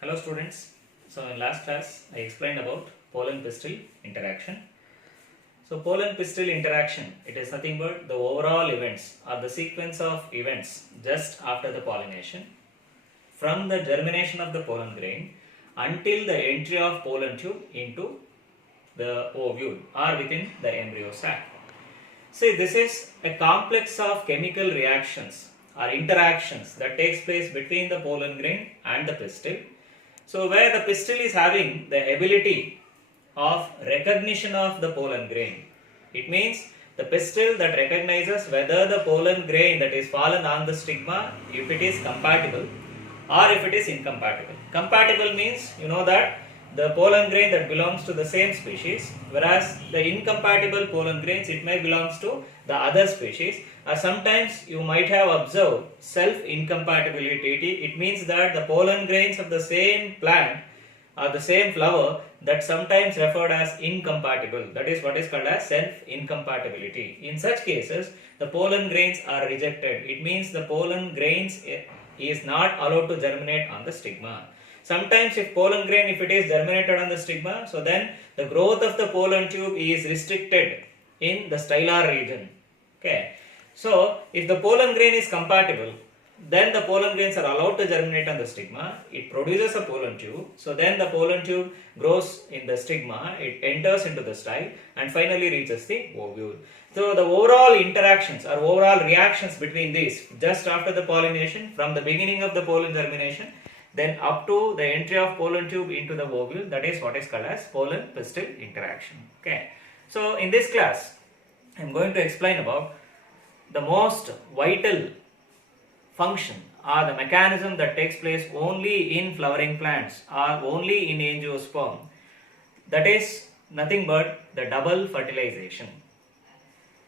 Hello students. So in last class I explained about pollen pistil interaction. So pollen pistil interaction, it is nothing but the overall events or the sequence of events just after the pollination from the germination of the pollen grain until the entry of pollen tube into the ovule or within the embryo sac. See, this is a complex of chemical reactions or interactions that takes place between the pollen grain and the pistil. So, where the pistil is having the ability of recognition of the pollen grain, it means the pistil that recognizes whether the pollen grain that is fallen on the stigma, if it is compatible or if it is incompatible. Compatible means you know that the pollen grain that belongs to the same species, whereas the incompatible pollen grains it may belongs to the other species. Or sometimes you might have observed self-incompatibility. It means that the pollen grains of the same plant or the same flower that sometimes referred as incompatible. That is what is called as self-incompatibility. In such cases, the pollen grains are rejected. It means the pollen grains is not allowed to germinate on the stigma. Sometimes if pollen grain, if it is germinated on the stigma, so then the growth of the pollen tube is restricted in the stylar region. Okay. So if the pollen grain is compatible, then the pollen grains are allowed to germinate on the stigma. It produces a pollen tube. So then the pollen tube grows in the stigma, it enters into the style and finally reaches the ovule. So the overall interactions or overall reactions between these just after the pollination, from the beginning of the pollen germination, then up to the entry of pollen tube into the ovule, that is what is called as pollen pistil interaction. Okay. So in this class, I am going to explain about the most vital function or the mechanism that takes place only in flowering plants or only in angiosperm. That is nothing but the double fertilization.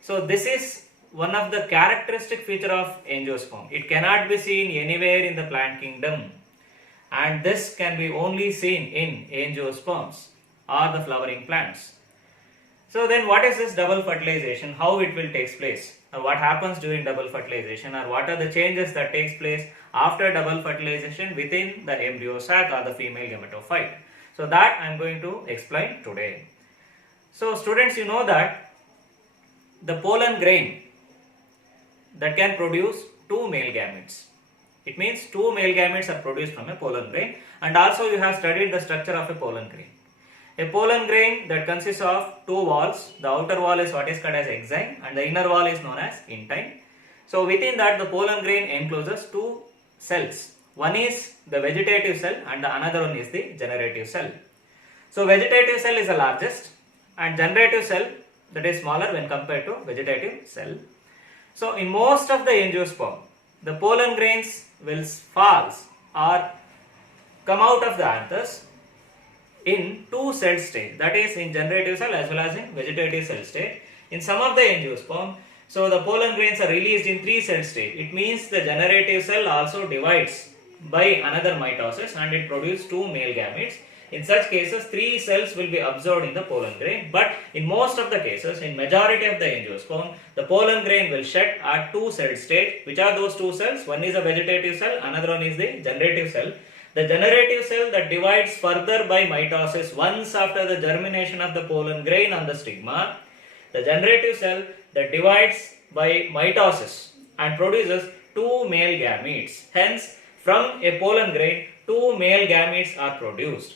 So this is one of the characteristic feature of angiosperm. It cannot be seen anywhere in the plant kingdom, and this can be only seen in angiosperms or the flowering plants. So then what is this double fertilization? How it will take place? Or what happens during double fertilization, or what are the changes that takes place after double fertilization within the embryo sac or the female gametophyte? So that I am going to explain today. So students, you know that the pollen grain that can produce two male gametes. It means two male gametes are produced from a pollen grain, and also you have studied the structure of a pollen grain. A pollen grain that consists of two walls. The outer wall is what is called as exine and the inner wall is known as intine. So within that the pollen grain encloses two cells. One is the vegetative cell and the another one is the generative cell. So vegetative cell is the largest and generative cell that is smaller when compared to vegetative cell. So in most of the angiosperm, the pollen grains will fall or come out of the anthers in two cell state, that is in generative cell as well as in vegetative cell state. In some of the angiosperm, so the pollen grains are released in three cell state. It means the generative cell also divides by another mitosis and it produces two male gametes. In such cases, three cells will be absorbed in the pollen grain, but in most of the cases, in majority of the angiosperm, the pollen grain will shed at two cell state. Which are those two cells? One is a vegetative cell, another one is the generative cell. The generative cell that divides further by mitosis once after the germination of the pollen grain on the stigma. The generative cell that divides by mitosis and produces two male gametes. Hence, from a pollen grain, two male gametes are produced.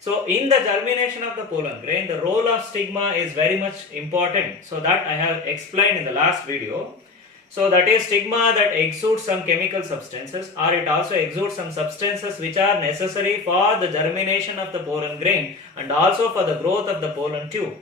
So, in the germination of the pollen grain, the role of stigma is very much important. So, that I have explained in the last video. So that is stigma that exudes some chemical substances, or it also exudes some substances which are necessary for the germination of the pollen grain and also for the growth of the pollen tube.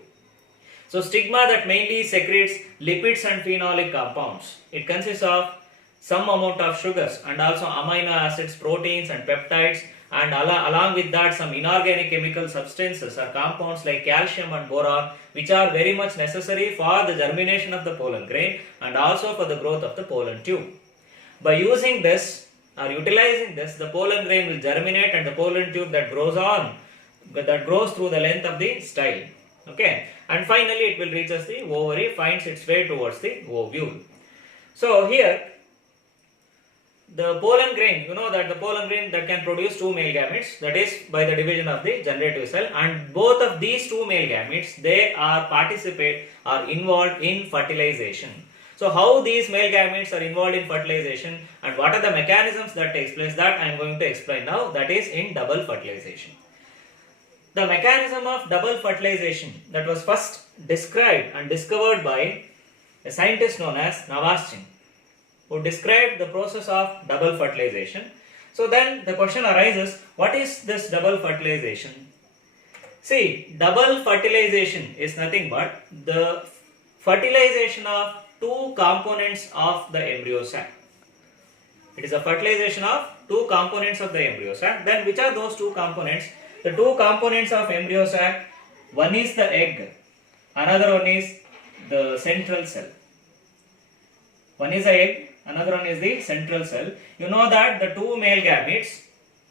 So stigma that mainly secretes lipids and phenolic compounds. It consists of some amount of sugars and also amino acids, proteins and peptides, and along with that some inorganic chemical substances or compounds like calcium and boron, which are very much necessary for the germination of the pollen grain and also for the growth of the pollen tube. By using this or utilizing this, the pollen grain will germinate and the pollen tube that grows through the length of the style. Okay, and finally it will reaches the ovary, finds its way towards the ovule. So here the pollen grain, you know that the pollen grain that can produce two male gametes, that is by the division of the generative cell, and both of these two male gametes, they are involved in fertilization. So how these male gametes are involved in fertilization and what are the mechanisms that takes place, that I am going to explain now, that is in double fertilization. The mechanism of double fertilization that was first described and discovered by a scientist known as Navaschin, who described the process of double fertilization. So then the question arises, what is this double fertilization? See, double fertilization is nothing but the fertilization of two components of the embryo sac. It is a fertilization of two components of the embryo sac. Then which are those two components? The two components of embryo sac, one is the egg, another one is the central cell. One is the egg, another one is the central cell. You know that the two male gametes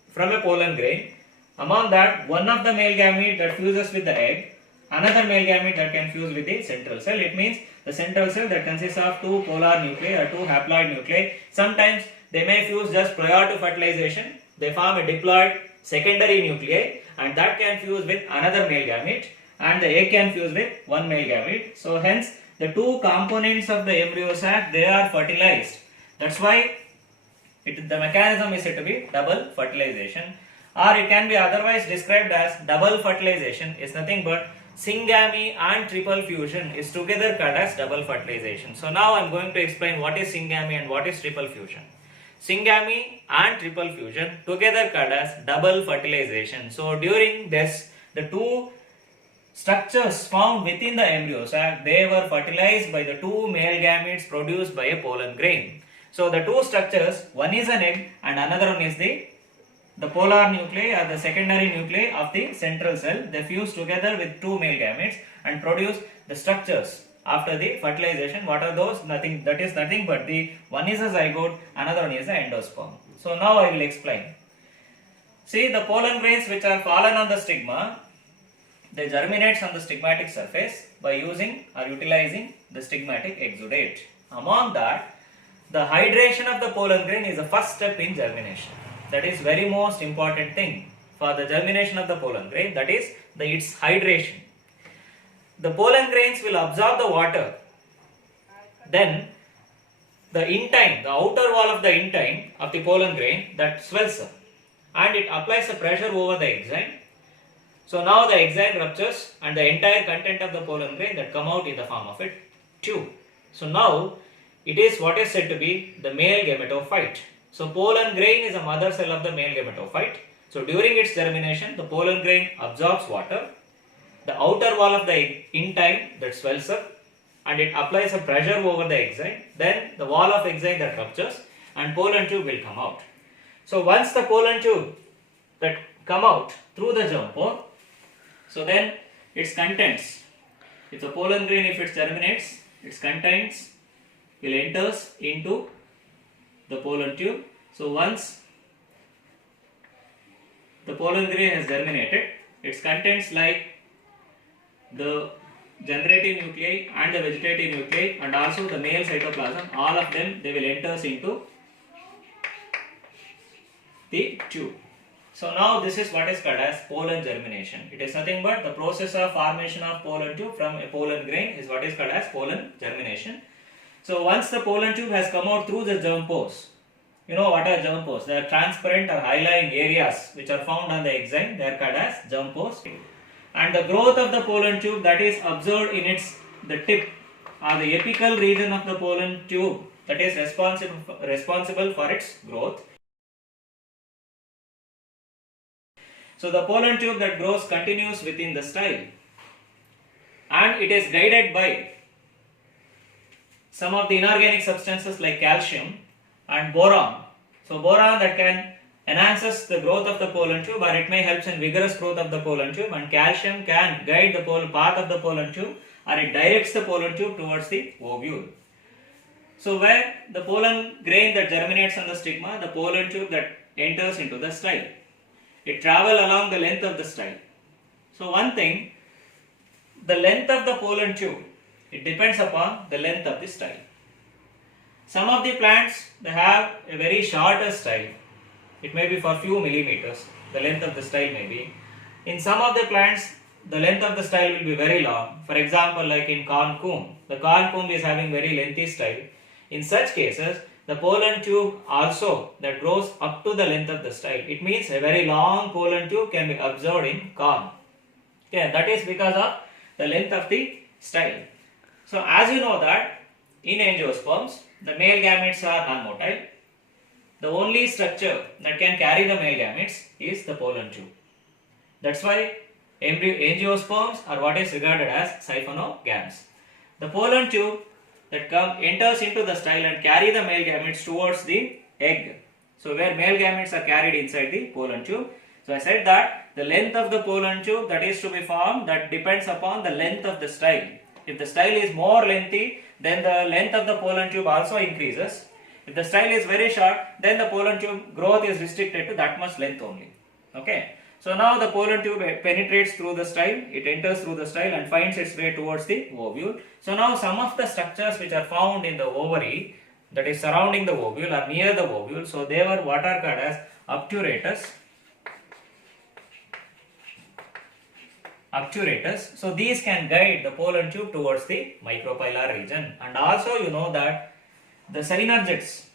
from a pollen grain, among that one of the male gamete that fuses with the egg, another male gamete that can fuse with the central cell. It means the central cell that consists of two polar nuclei or two haploid nuclei. Sometimes they may fuse just prior to fertilization. They form a diploid secondary nuclei and that can fuse with another male gamete and the egg can fuse with one male gamete. So hence the two components of the embryo sac, they are fertilized. That's why the mechanism is said to be double fertilization, or it can be otherwise described as double fertilization is nothing but syngamy and triple fusion is together called as double fertilization. So now I am going to explain what is syngamy and what is triple fusion. Syngamy and triple fusion together called as double fertilization. So during this, the two structures found within the embryo sac, they were fertilized by the two male gametes produced by a pollen grain. So the two structures, one is an egg and another one is the polar nuclei or the secondary nuclei of the central cell. They fuse together with two male gametes and produce the structures after the fertilization. What are those? Nothing, that is nothing but the one is a zygote, another one is the endosperm. So now I will explain. See, the pollen grains which are fallen on the stigma, they germinate on the stigmatic surface by using or utilizing the stigmatic exudate. Among that, the hydration of the pollen grain is the first step in germination. That is very most important thing for the germination of the pollen grain, that is its hydration. The pollen grains will absorb the water. Then the intine, the outer wall of the intine of the pollen grain, that swells up and it applies a pressure over the exine. So now the exine ruptures and the entire content of the pollen grain that come out in the form of a tube. So now it is what is said to be the male gametophyte. So pollen grain is a mother cell of the male gametophyte. So during its germination, the pollen grain absorbs water. The outer wall of the intine that swells up and it applies a pressure over the exine. Then the wall of exine that ruptures and pollen tube will come out. So once the pollen tube that come out through the germ pore, so then its contents, if the pollen grain, if it germinates, its contents will enters into the pollen tube. So once the pollen grain has germinated, its contents like the generative nuclei and the vegetative nuclei and also the male cytoplasm, all of them, they will enters into the tube. So now this is what is called as pollen germination. It is nothing but the process of formation of pollen tube from a pollen grain is what is called as pollen germination. So once the pollen tube has come out through the germ pores, you know what are germ pores? They are transparent or high-lying areas which are found on the exine. They are called as germ pores. And the growth of the pollen tube that is observed in the tip or the apical region of the pollen tube that is responsible for its growth. So the pollen tube that grows continues within the style and it is guided by some of the inorganic substances like calcium and boron. So boron that can enhances the growth of the pollen tube or it may help in vigorous growth of the pollen tube, and calcium can guide the path of the pollen tube or it directs the pollen tube towards the ovule. So where the pollen grain that germinates on the stigma, the pollen tube that enters into the style, it travels along the length of the style. So one thing, the length of the pollen tube, it depends upon the length of the style. Some of the plants, they have a very shorter style. It may be for few millimeters, the length of the style may be. In some of the plants, the length of the style will be very long. For example, like in corn cob, the corn cob is having very lengthy style. In such cases, the pollen tube also that grows up to the length of the style. It means a very long pollen tube can be observed in corn. Okay, that is because of the length of the style. So as you know that in angiosperms, the male gametes are non-motile. The only structure that can carry the male gametes is the pollen tube. That's why angiosperms are what is regarded as siphonogames. The pollen tube that enters into the style and carry the male gametes towards the egg. So where male gametes are carried inside the pollen tube. So I said that the length of the pollen tube that is to be formed, that depends upon the length of the style. If the style is more lengthy, then the length of the pollen tube also increases. If the style is very short, then the pollen tube growth is restricted to that much length only. Okay. So now the pollen tube penetrates through the style, it enters through the style and finds its way towards the ovule. So now some of the structures which are found in the ovary, that is surrounding the ovule or near the ovule, so they were what are called as obturatus. Obturatus. So these can guide the pollen tube towards the micropylar region. And also you know that the synergids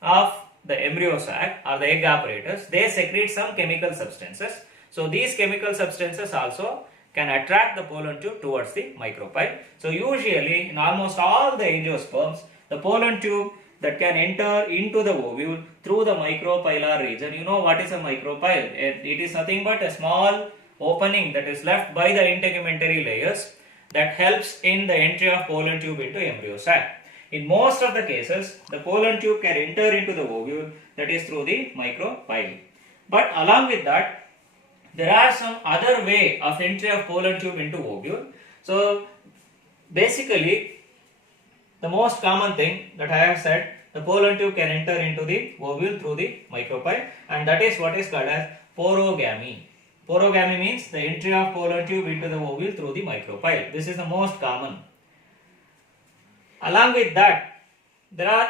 of the embryo sac or the egg apparatus, they secrete some chemical substances. So these chemical substances also can attract the pollen tube towards the micropyle. So usually in almost all the angiosperms, the pollen tube that can enter into the ovule through the micropylar region. You know what is a micropyle? It is nothing but a small opening that is left by the integumentary layers that helps in the entry of pollen tube into embryo sac. In most of the cases, the pollen tube can enter into the ovule, that is through the micropyle. But along with that, there are some other way of entry of pollen tube into ovule. So basically, the most common thing that I have said, the pollen tube can enter into the ovule through the micropyle, and that is what is called as porogamy. Porogamy means the entry of pollen tube into the ovule through the micropyle. This is the most common. Along with that, there are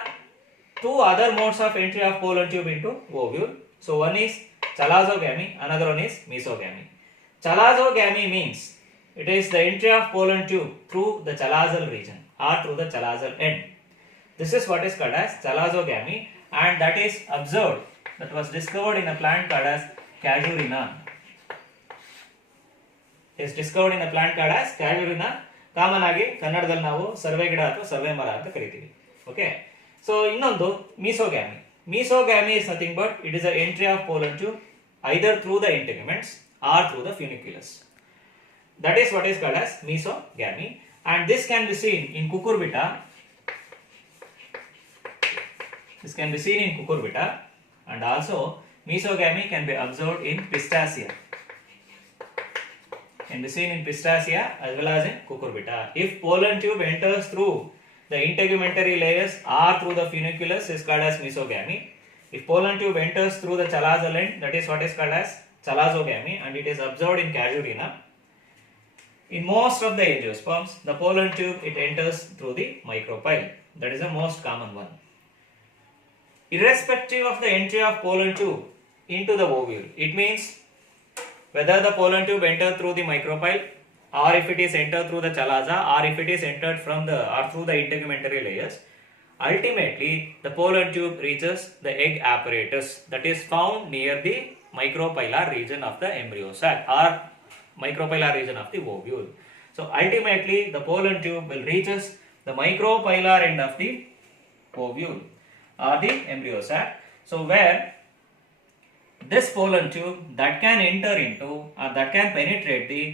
two other modes of entry of pollen tube into ovule. So one is chalazogamy, another one is mesogamy. Chalazogamy means it is the entry of pollen tube through the chalazal region or through the chalazal end. This is what is called as chalazogamy, and that is observed, that was discovered in a plant called as casuarina. Is discovered in a plant called as casuarina. Common ಆಗಿ ಕನ್ನಡದಲ್ಲಿ ನಾವು survey ಗಿಡ ಅಥವಾ survey ಮರ ಅಂತ ಕರಿತೀವಿ. Okay, so ಇನ್ನೊಂದು ಮೀಸೋಗ್ಯಾಮಿ. Mesogamy is nothing but it is an entry of pollen tube either through the integuments or through the funiculus. That is what is called as mesogamy, and this can be seen in cucurbita. This can be seen in cucurbita, and also mesogamy can be observed in Pistacia. Can be seen in Pistacia as well as in cucurbita. If pollen tube enters through the integumentary layers or through the funiculus, is called as mesogamy. If pollen tube enters through the chalazal end, that is what is called as chalazogamy, and it is observed in casuarina. In most of the angiosperms, the pollen tube it enters through the micropyle. That is the most common one. Irrespective of the entry of pollen tube into the ovule, it means whether the pollen tube entered through the micropyle, or if it is entered through the chalaza, or if it is entered from the or through the integumentary layers, ultimately the pollen tube reaches the egg apparatus that is found near the micropylar region of the embryo sac or micropylar region of the ovule. So ultimately the pollen tube will reaches the micropylar end of the ovule or the embryo sac. So where this pollen tube that can enter into or that can penetrate the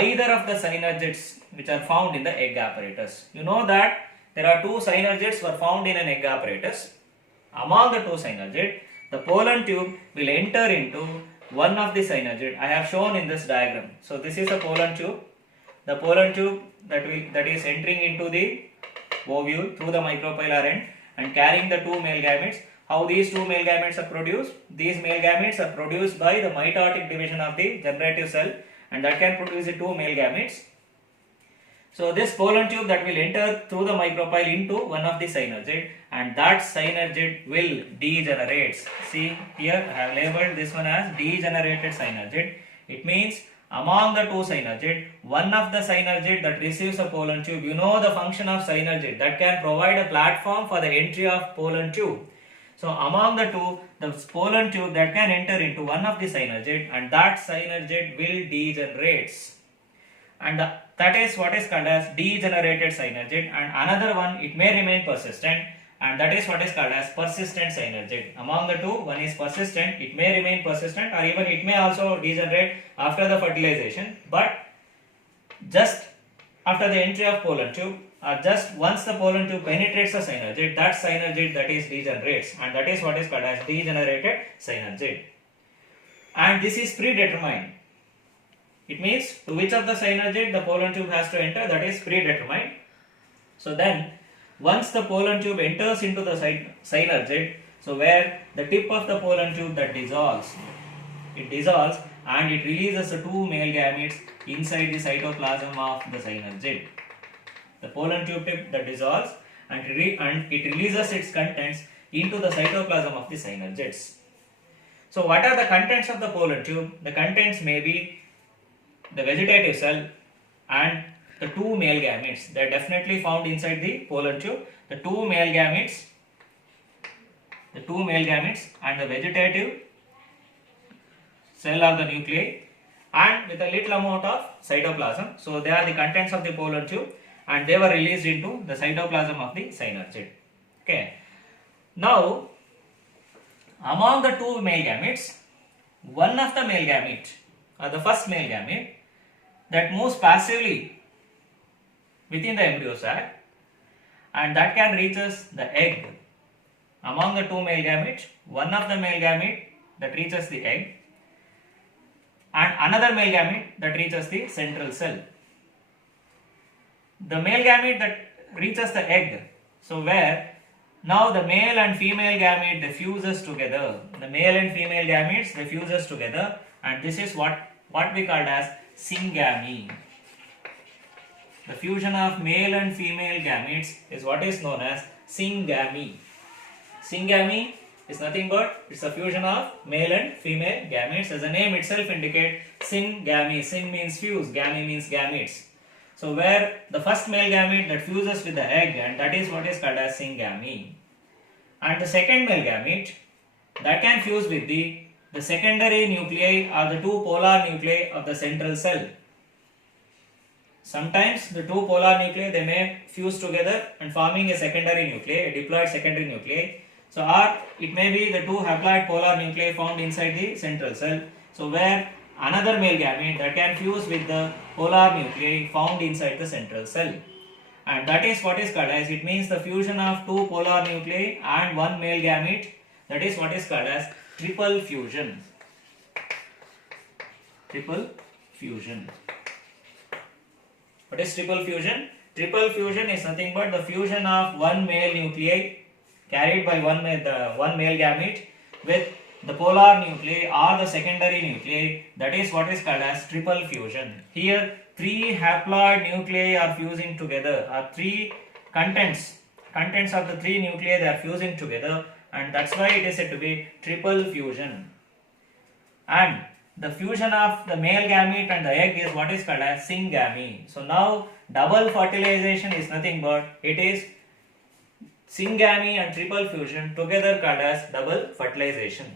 either of the synergids which are found in the egg apparatus. You know that there are two synergids were found in an egg apparatus. Among the two synergids, the pollen tube will enter into one of the synergid. I have shown in this diagram. So this is a pollen tube. The pollen tube that is entering into the ovule through the micropylar end and carrying the two male gametes. How these two male gametes are produced? These male gametes are produced by the mitotic division of the generative cell, and that can produce the two male gametes. So this pollen tube that will enter through the micropyle into one of the synergid, and that synergid will degenerate. See here I have labeled this one as degenerated synergid. It means among the two synergid, one of the synergid that receives a pollen tube, you know the function of synergid that can provide a platform for the entry of pollen tube. So among the two, the pollen tube that can enter into one of the synergid, and that synergid will degenerate, and that is what is called as degenerated synergid. And another one, it may remain persistent, and that is what is called as persistent synergid. Among the two, one is persistent, it may remain persistent, or even it may also degenerate after the fertilization, but just after the entry of pollen tube, or just once the pollen tube penetrates the synergid, that synergid that is degenerates, and that is what is called as degenerated synergid. And this is predetermined. It means to which of the synergid the pollen tube has to enter, that is predetermined. So then once the pollen tube enters into the synergid, so where the tip of the pollen tube that dissolves, it dissolves and it releases the two male gametes inside the cytoplasm of the synergid. The pollen tube tip that dissolves and it releases its contents into the cytoplasm of the synergids. So what are the contents of the pollen tube? The contents may be the vegetative cell and the two male gametes. They are definitely found inside the pollen tube. The two male gametes and the vegetative cell of the nuclei, and with a little amount of cytoplasm. So they are the contents of the pollen tube, and they were released into the cytoplasm of the synergid. Okay. Now among the two male gametes, one of the male gamete, or the first male gamete, that moves passively within the embryo sac, and that can reaches the egg. Among the two male gametes, one of the male gamete that reaches the egg, and another male gamete that reaches the central cell. The male gamete that reaches the egg, so where now the male and female gamete they fuses together. The male and female gametes they fuses together, and this is what we called as syngamy. The fusion of male and female gametes is what is known as syngamy. Syngamy is nothing but it's a fusion of male and female gametes. As the name itself indicates, syngamy. Syng means fuse, gamy means gametes. So where the first male gamete that fuses with the egg, and that is what is called as syngamy. And the second male gamete that can fuse with the secondary nuclei or the two polar nuclei of the central cell. Sometimes the two polar nuclei they may fuse together and forming a secondary nuclei, a diploid secondary nuclei. So or it may be the two haploid polar nuclei found inside the central cell. So where another male gamete that can fuse with the polar nuclei found inside the central cell. And that is what is called as, it means the fusion of two polar nuclei and one male gamete, that is what is called as triple fusion. Triple fusion. What is triple fusion? Triple fusion is nothing but the fusion of one male nuclei carried by one male gamete with the polar nuclei or the secondary nuclei. That is what is called as triple fusion. Here three haploid nuclei are fusing together, or three contents of the three nuclei they are fusing together, and that's why it is said to be triple fusion. And the fusion of the male gamete and the egg is what is called as syngamy. So now double fertilization is nothing but it is syngamy and triple fusion together called as double fertilization.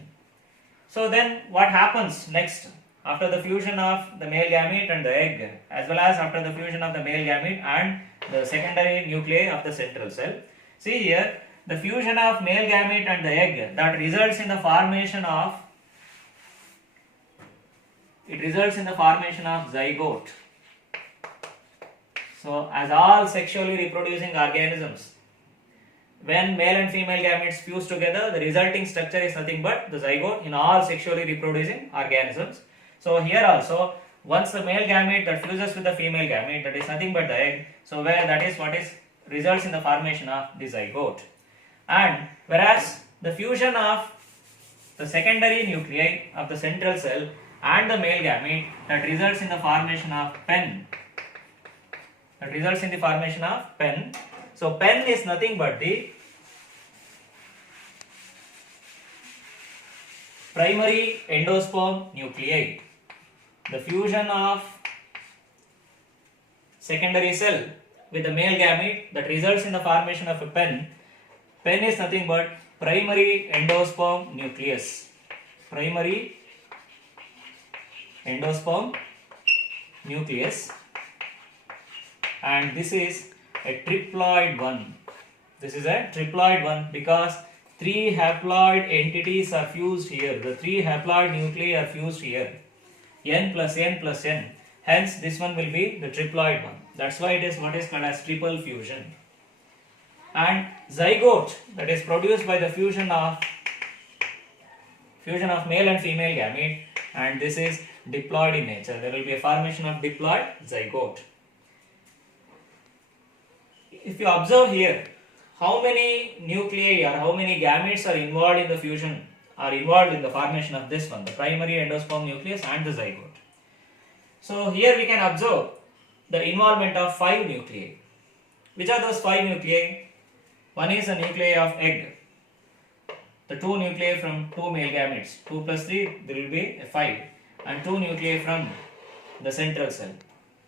So then what happens next after the fusion of the male gamete and the egg, as well as after the fusion of the male gamete and the secondary nuclei of the central cell? See here, the fusion of male gamete and the egg that results in the formation of zygote. So as all sexually reproducing organisms, when male and female gametes fuse together, the resulting structure is nothing but the zygote in all sexually reproducing organisms. So here also, once the male gamete that fuses with the female gamete, that is nothing but the egg, so where that is what is results in the formation of the zygote. And whereas the fusion of the secondary nuclei of the central cell and the male gamete that results in the formation of pen. that results in the formation of pen. So pen is nothing but the primary endosperm nuclei. The fusion of secondary cell with the male gamete that results in the formation of a pen. Pen is nothing but primary endosperm nucleus. Primary endosperm nucleus, and this is a triploid one. This is a triploid one because 3 haploid entities are fused here. The 3 haploid nuclei are fused here. N plus N plus N. Hence, this one will be the triploid one. That's why it is what is called as triple fusion. And zygote, that is produced by the fusion of male and female gamete, and this is diploid in nature. There will be a formation of diploid zygote. If you observe here, how many nuclei or how many gametes are involved in the fusion, are involved in the formation of this one, the primary endosperm nucleus and the zygote. So here we can observe the involvement of 5 nuclei. Which are those 5 nuclei? One is the nuclei of egg. The 2 nuclei from 2 male gametes. 2 plus 3, there will be a 5. And 2 nuclei from the central cell.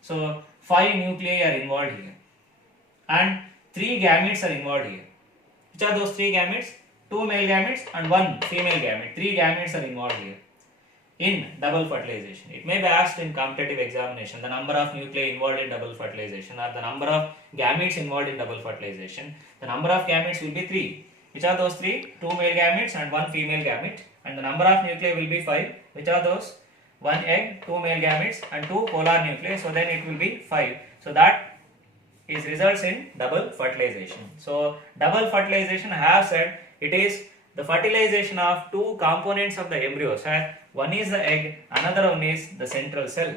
So 5 nuclei are involved here. And 3 gametes are involved here. Which are those 3 gametes? 2 male gametes and 1 female gamete. 3 gametes are involved here in double fertilization. It may be asked in competitive examination the number of nuclei involved in double fertilization or the number of gametes involved in double fertilization. The number of gametes will be 3. Which are those 3? 2 male gametes and 1 female gamete, and the number of nuclei will be 5. Which are those? 1 egg, 2 male gametes and 2 polar nuclei, so then it will be 5. So that is results in double fertilization. So double fertilization, I have said, it is the fertilization of 2 components of the embryos. One is the egg, another one is the central cell.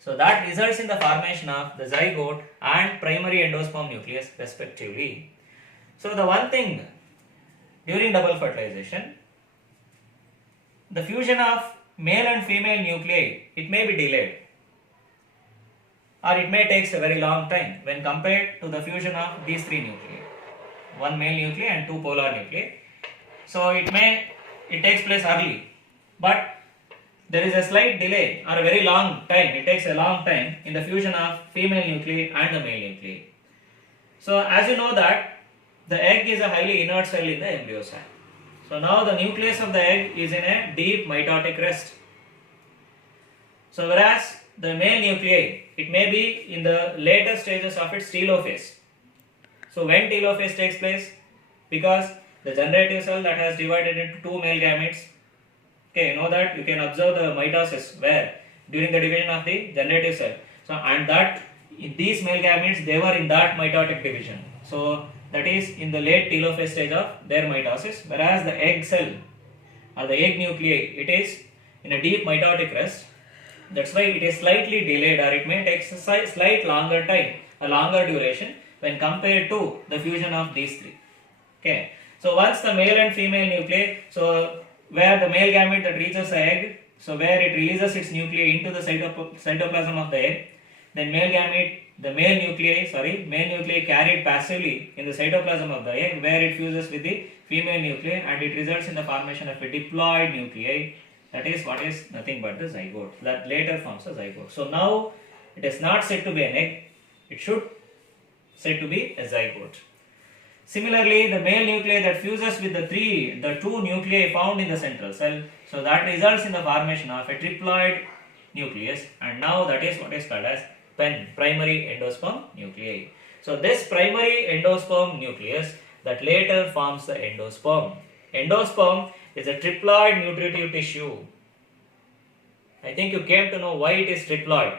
So that results in the formation of the zygote and primary endosperm nucleus respectively. So the one thing during double fertilization, the fusion of male and female nuclei, it may be delayed or it may take a very long time when compared to the fusion of these 3 nuclei. 1 male nuclei and 2 polar nuclei. So it takes place early, but there is a slight delay or a very long time, it takes a long time in the fusion of female nuclei and the male nuclei. So as you know that the egg is a highly inert cell in the embryo sac. So now the nucleus of the egg is in a deep mitotic rest. So whereas the male nuclei, it may be in the later stages of its telophase. So when telophase takes place? Because the generative cell that has divided into 2 male gametes, okay, you know that you can observe the mitosis where during the division of the generative cell. So and that in these male gametes, they were in that mitotic division. So that is in the late telophase stage of their mitosis, whereas the egg cell or the egg nuclei, it is in a deep mitotic rest. That's why it is slightly delayed or it may take a slight longer time, a longer duration when compared to the fusion of these 3. Okay. So once the male and female nuclei, so where the male gamete that reaches the egg, so where it releases its nuclei into the cytoplasm of the egg, then male nuclei carried passively in the cytoplasm of the egg where it fuses with the female nuclei and it results in the formation of a diploid nuclei. That is what is nothing but the zygote that later forms a zygote. So now it is not said to be an egg, it should said to be a zygote. Similarly, the male nuclei that fuses with the 2 nuclei found in the central cell, so that results in the formation of a triploid nucleus, and now that is what is called as PEN, primary endosperm nuclei. So this primary endosperm nucleus that later forms the endosperm. Endosperm is a triploid nutritive tissue. I think you came to know why it is triploid.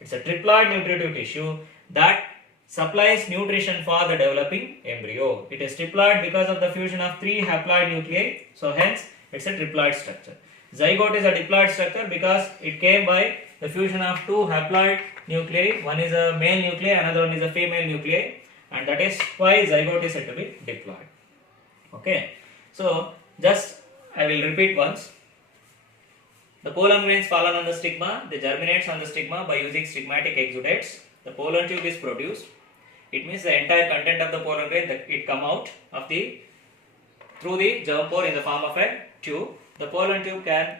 It's a triploid nutritive tissue that supplies nutrition for the developing embryo. It is triploid because of the fusion of 3 haploid nuclei, so hence it's a triploid structure. Zygote is a diploid structure because it came by the fusion of 2 haploid nuclei. One is a male nuclei, another one is a female nuclei, and that is why zygote is said to be diploid. Okay, so just I will repeat once. The pollen grains fallen on the stigma, they germinates on the stigma by using stigmatic exudates. the pollen tube is produced, it means the entire content of the pollen grain that it come out of the through the germ pore in the form of a tube. The pollen tube can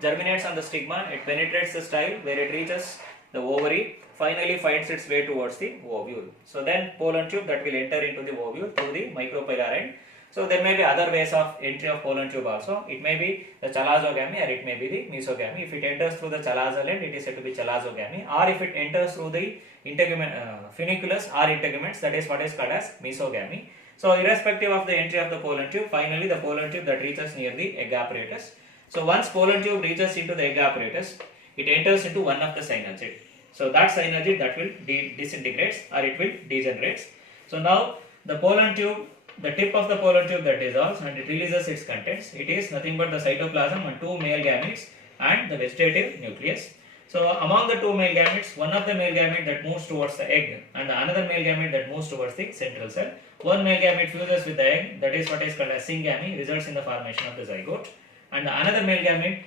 germinates on the stigma, it penetrates the style where it reaches the ovary, finally finds its way towards the ovule. So then pollen tube that will enter into the ovule through the micropylar end. So there may be other ways of entry of pollen tube also. It may be the chalazogamy or it may be the mesogamy. If it enters through the chalazal end, it is said to be chalazogamy, or if it enters through the funiculus or integuments, that is what is called as mesogamy. So irrespective of the entry of the pollen tube, finally the pollen tube that reaches near the egg apparatus. So once pollen tube reaches into the egg apparatus, it enters into one of the synergid. So that synergid that will disintegrates or it will degenerates. So now the pollen tube, the tip of the pollen tube that dissolves and it releases its contents. It is nothing but the cytoplasm and two male gametes and the vegetative nucleus. So among the two male gametes, one of the male gamete that moves towards the egg and the another male gamete that moves towards the central cell. One male gamete fuses with the egg, that is what is called as syngamy, results in the formation of the zygote, and the another male gamete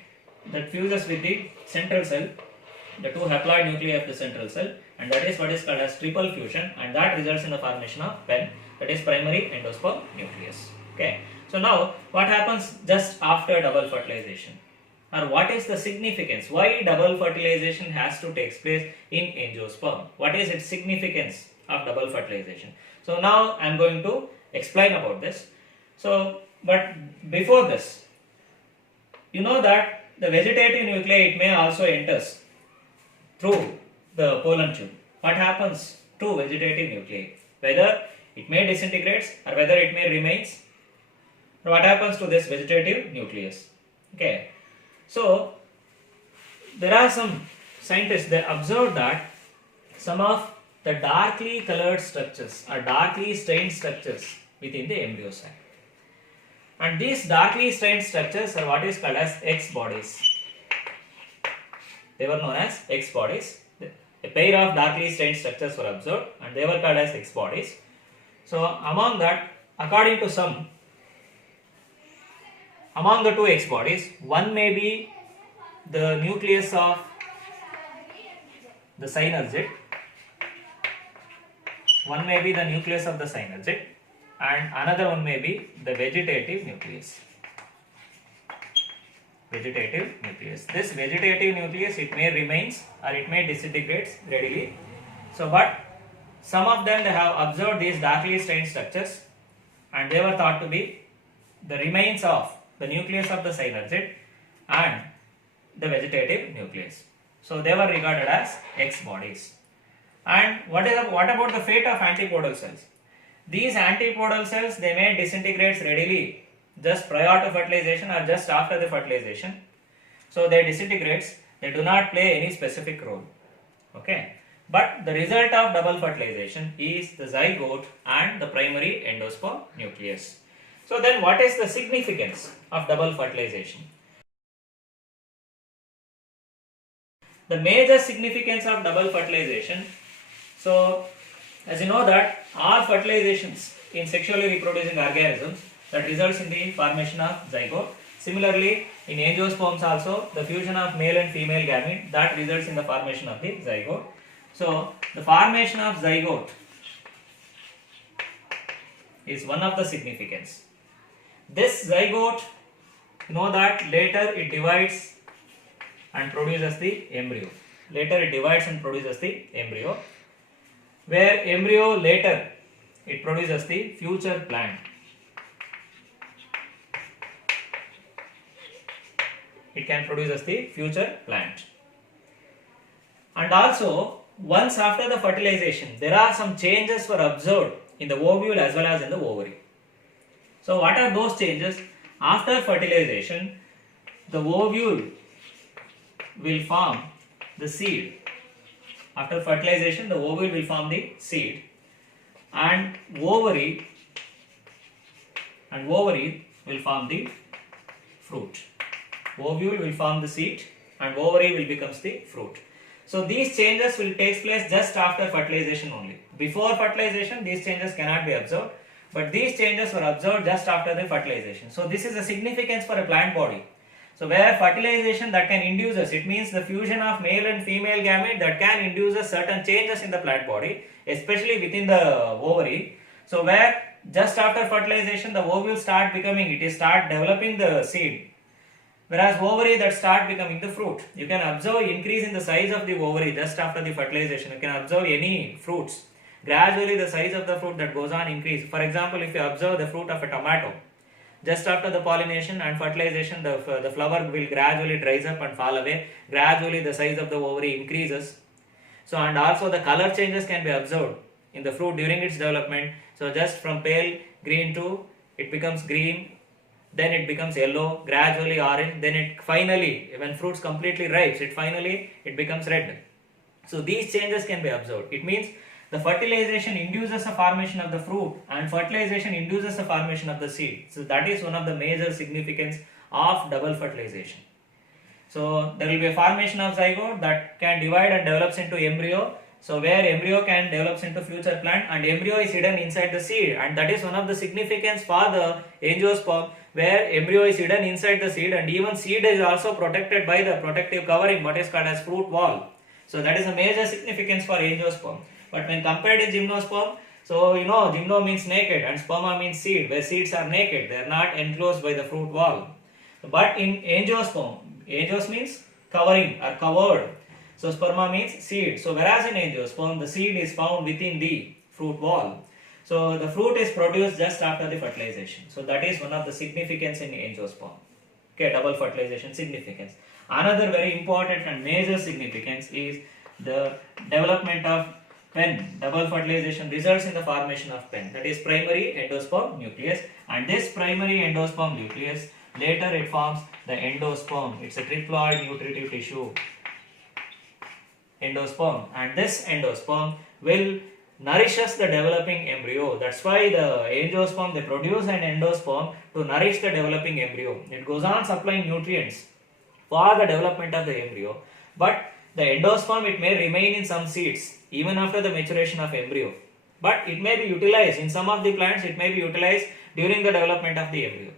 that fuses with the central cell, the two haploid nuclei of the central cell, and that is what is called as triple fusion, and that results in the formation of pen, that is primary endosperm nucleus. Okay. So now what happens just after double fertilization, or what is the significance? Why double fertilization has to take place in angiosperm? What is its significance of double fertilization? So now I am going to explain about this. So but before this, you know that the vegetative nuclei, it may also enters through the pollen tube. What happens to vegetative nuclei? Whether it may disintegrates or whether it may remains. What happens to this vegetative nucleus? Okay. So there are some scientists, they observed that some of the darkly colored structures or darkly stained structures within the embryo sac. And these darkly stained structures are what is called as X bodies. They were known as X bodies. A pair of darkly stained structures were observed and they were called as X bodies. So among that, according to some, among the two X bodies, one may be the nucleus of the synergid, one may be the nucleus of the synergid, and another one may be the vegetative nucleus. Vegetative nucleus. This vegetative nucleus, it may remains or it may disintegrates readily. So, but some of them, they have observed these darkly stained structures and they were thought to be the remains of the nucleus of the synergid and the vegetative nucleus. So they were regarded as X bodies. And what about the fate of antipodal cells? These antipodal cells, they may disintegrate readily just prior to fertilization or just after the fertilization. So they disintegrates, they do not play any specific role. Okay. But the result of double fertilization is the zygote and the primary endosperm nucleus. So then what is the significance of double fertilization? The major significance of double fertilization, so as you know that all fertilizations in sexually reproducing organisms that results in the formation of zygote. Similarly, in angiosperms also the fusion of male and female gamete that results in the formation of the zygote. So the formation of zygote is one of the significance. This zygote, you know that later it divides and produces the embryo. Later it divides and produces the embryo, where embryo later it produces the future plant. It can produce the future plant. And also, once after the fertilization, there are some changes were observed in the ovule as well as in the ovary. So what are those changes? After fertilization, the ovule will form the seed. After fertilization, the ovule will form the seed, and ovary will form the fruit. Ovule will form the seed and ovary will become the fruit. So these changes will take place just after fertilization only. Before fertilization, these changes cannot be observed, but these changes were observed just after the fertilization. So this is a significance for a plant body. So where fertilization that can induce us, it means the fusion of male and female gamete that can induce us certain changes in the plant body, especially within the ovary. So where just after fertilization the ovule start developing the seed, whereas ovary that start becoming the fruit. You can observe increase in the size of the ovary just after the fertilization. You can observe any fruits. Gradually the size of the fruit that goes on increase. For example, if you observe the fruit of a tomato, just after the pollination and fertilization, the flower will gradually dries up and fall away. Gradually the size of the ovary increases. So and also the color changes can be observed in the fruit during its development. So just from pale green to it becomes green, then it becomes yellow, gradually orange, then it finally, when fruits completely ripes, it becomes red. So these changes can be observed. It means the fertilization induces the formation of the fruit and fertilization induces the formation of the seed. So that is one of the major significance of double fertilization. So there will be a formation of zygote that can divide and develops into embryo. So where embryo can develops into future plant, and embryo is hidden inside the seed, and that is one of the significance for the angiosperm, where embryo is hidden inside the seed and even seed is also protected by the protective covering what is called as fruit wall. So that is a major significance for angiosperm. But when compared to gymnosperm, so gymno means naked and sperma means seed, where seeds are naked, they are not enclosed by the fruit wall. But in angiosperm, angios means covering or covered, so sperma means seed. So whereas in angiosperm, the seed is found within the fruit wall. So the fruit is produced just after the fertilization. So that is one of the significance in angiosperm. Okay, double fertilization significance. Another very important and major significance is the development of pen. Double fertilization results in the formation of pen, that is primary endosperm nucleus, and this primary endosperm nucleus later it forms the endosperm. It's a triploid nutritive tissue, endosperm, and this endosperm will nourishes the developing embryo. That's why the angiosperm, they produce an endosperm to nourish the developing embryo. It goes on supplying nutrients for the development of the embryo, but the endosperm, it may remain in some seeds even after the maturation of embryo, but it may be utilized in some of the plants, it may be utilized during the development of the embryo.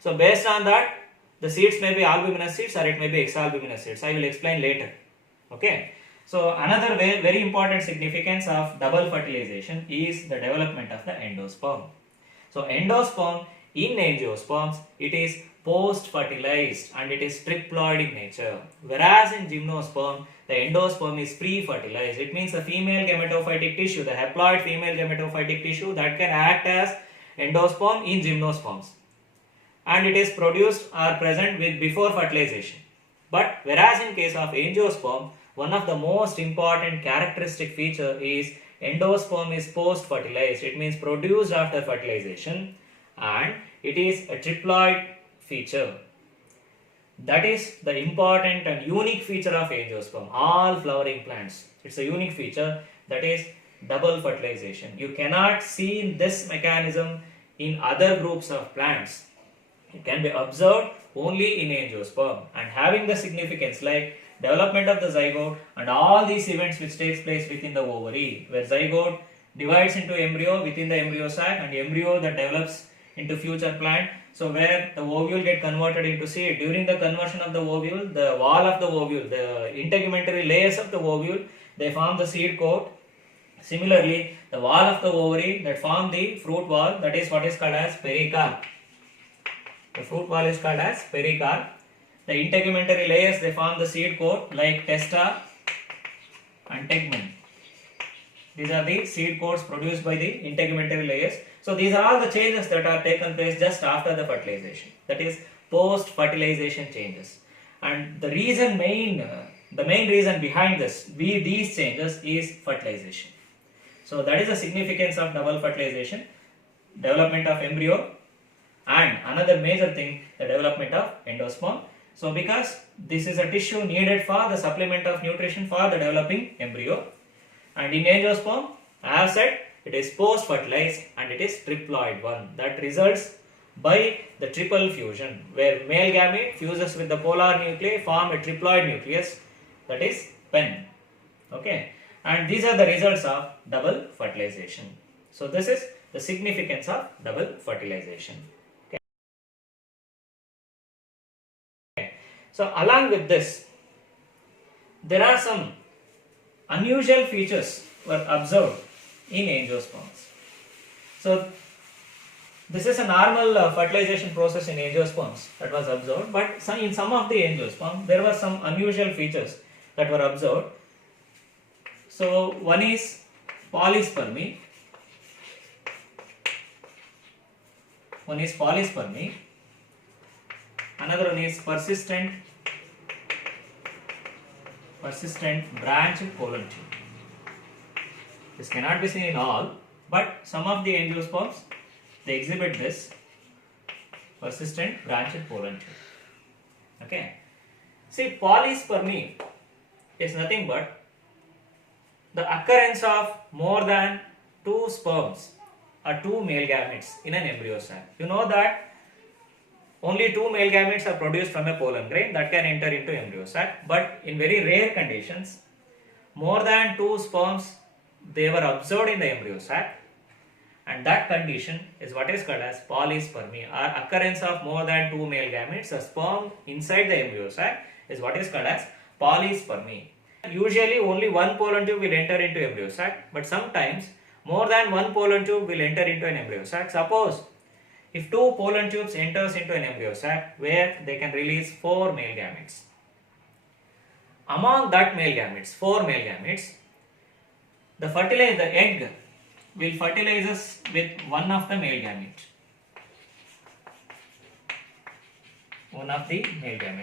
So based on that, the seeds may be albuminous seeds or it may be exalbuminous seeds. I will explain later. Okay. So another very important significance of double fertilization is the development of the endosperm. So endosperm in angiosperms, it is post-fertilized and it is triploid in nature. Whereas in gymnosperm, the endosperm is pre-fertilized. It means the female gametophytic tissue, the haploid female gametophytic tissue that can act as endosperm in gymnosperms. And it is produced or present with before fertilization. But whereas in case of angiosperm, one of the most important characteristic feature is endosperm is post-fertilized. It means produced after fertilization, and it is a triploid feature. That is the important and unique feature of angiosperm. All flowering plants, it's a unique feature, that is double fertilization. You cannot see this mechanism in other groups of plants. It can be observed only in angiosperm, and having the significance like development of the zygote and all these events which takes place within the ovary, where zygote divides into embryo within the embryo sac and embryo that develops into future plant. So where the ovule get converted into seed. During the conversion of the ovule, the wall of the ovule, the integumentary layers of the ovule, they form the seed coat. Similarly, the wall of the ovary that form the fruit wall, that is what is called as pericarp. The fruit wall is called as pericarp. The integumentary layers, they form the seed coat like testa and tegmen. These are the seed coats produced by the integumentary layers. So these are all the changes that are taken place just after the fertilization. That is post-fertilization changes. And the main reason behind these changes is fertilization. So that is the significance of double fertilization, development of embryo, and another major thing, the development of endosperm. So because this is a tissue needed for the supplement of nutrition for the developing embryo, and in angiosperm, I have said, it is post-fertilized and it is triploid one. That results by the triple fusion, where male gamete fuses with the polar nuclei, form a triploid nucleus, that is pen. Okay, and these are the results of double fertilization. So this is the significance of double fertilization. Okay. So along with this, there are some unusual features were observed in angiosperms. So this is a normal fertilization process in angiosperms that was observed, but in some of the angiosperms there were some unusual features that were observed. So one is polyspermy. Another one is persistent branched pollen tube. This cannot be seen in all, but some of the angiosperms they exhibit this persistent branched pollen tube. Okay. See, polyspermy is nothing but the occurrence of more than 2 sperms or 2 male gametes in an embryo sac. You know that only 2 male gametes are produced from a pollen grain that can enter into embryo sac, but in very rare conditions, more than 2 sperms they were observed in the embryo sac, and that condition is what is called as polyspermy, or occurrence of more than 2 male gametes, a sperm inside the embryo sac, is what is called as polyspermy. Usually only one pollen tube will enter into embryo sac, but sometimes more than one pollen tube will enter into an embryo sac. Suppose if 2 pollen tubes enters into an embryo sac where they can release 4 male gametes. Among that 4 male gametes, the egg will fertilizes with one of the male gamete.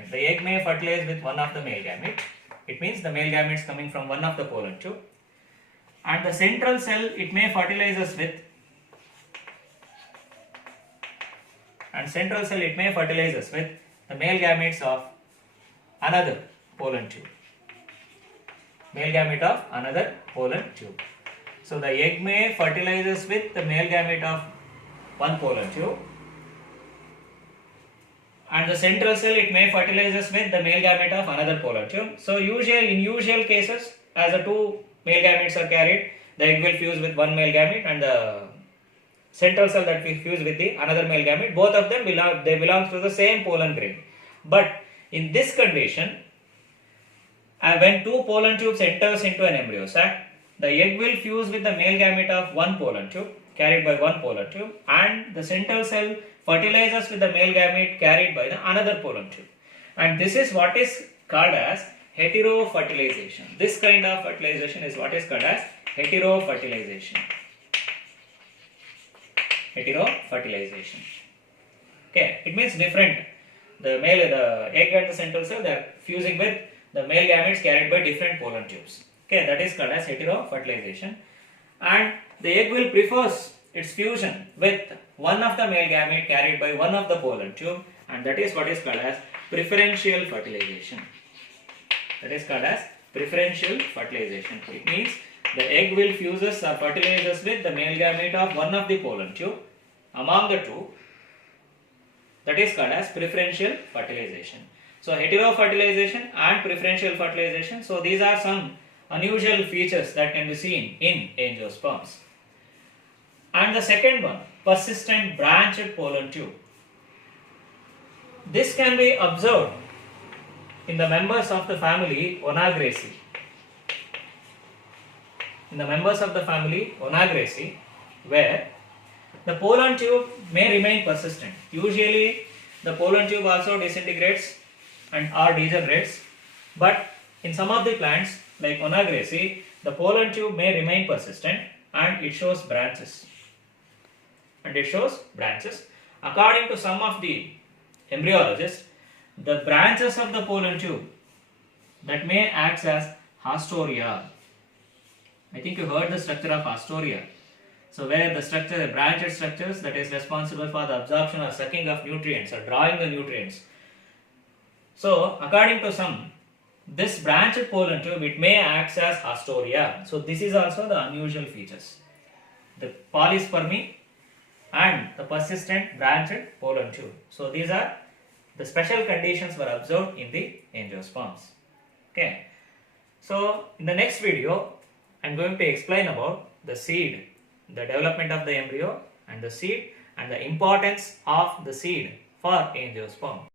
The egg may fertilize with one of the male gamete. It means the male gamete is coming from one of the pollen tube. And the central cell it may fertilizes with the male gametes of another pollen tube. So the egg may fertilizes with the male gamete of one pollen tube, and the central cell it may fertilizes with the male gamete of another pollen tube. So in usual cases, as the 2 male gametes are carried, the egg will fuse with one male gamete, and the central cell that will fuse with the another male gamete. Both of them belong to the same pollen grain. But in this condition, when 2 pollen tubes enters into an embryo sac, the egg will fuse with the male gamete of one pollen tube carried by one pollen tube, and the central cell fertilizes with the male gamete carried by the another pollen tube. And this is what is called as heterofertilization. This kind of fertilization is what is called as heterofertilization. Okay, it means different. The egg and the central cell, they are fusing with the male gametes carried by different pollen tubes. Okay, that is called as heterofertilization. And the egg will prefers its fusion with one of the male gamete carried by one of the pollen tube, and that is what is called as preferential fertilization. It means the egg will fuses or fertilizes with the male gamete of one of the pollen tube among the 2. That is called as preferential fertilization. So heterofertilization and preferential fertilization. So these are some unusual features that can be seen in angiosperms. And the second one, persistent branched pollen tube. This can be observed in the members of the family Onagraceae. Where the pollen tube may remain persistent. Usually the pollen tube also disintegrates and or degenerates, but in some of the plants like Onagraceae, the pollen tube may remain persistent and it shows branches. According to some of the embryologists, the branches of the pollen tube that may act as haustoria. I think you heard the structure of haustoria. So where the branched structures that is responsible for the absorption or sucking of nutrients or drawing the nutrients. So according to some, this branched pollen tube it may act as haustoria. So this is also the unusual features. The polyspermy and the persistent branched pollen tube. So these are the special conditions were observed in the angiosperms. Okay. So in the next video, I am going to explain about the seed, the development of the embryo and the seed, and the importance of the seed for angiosperm.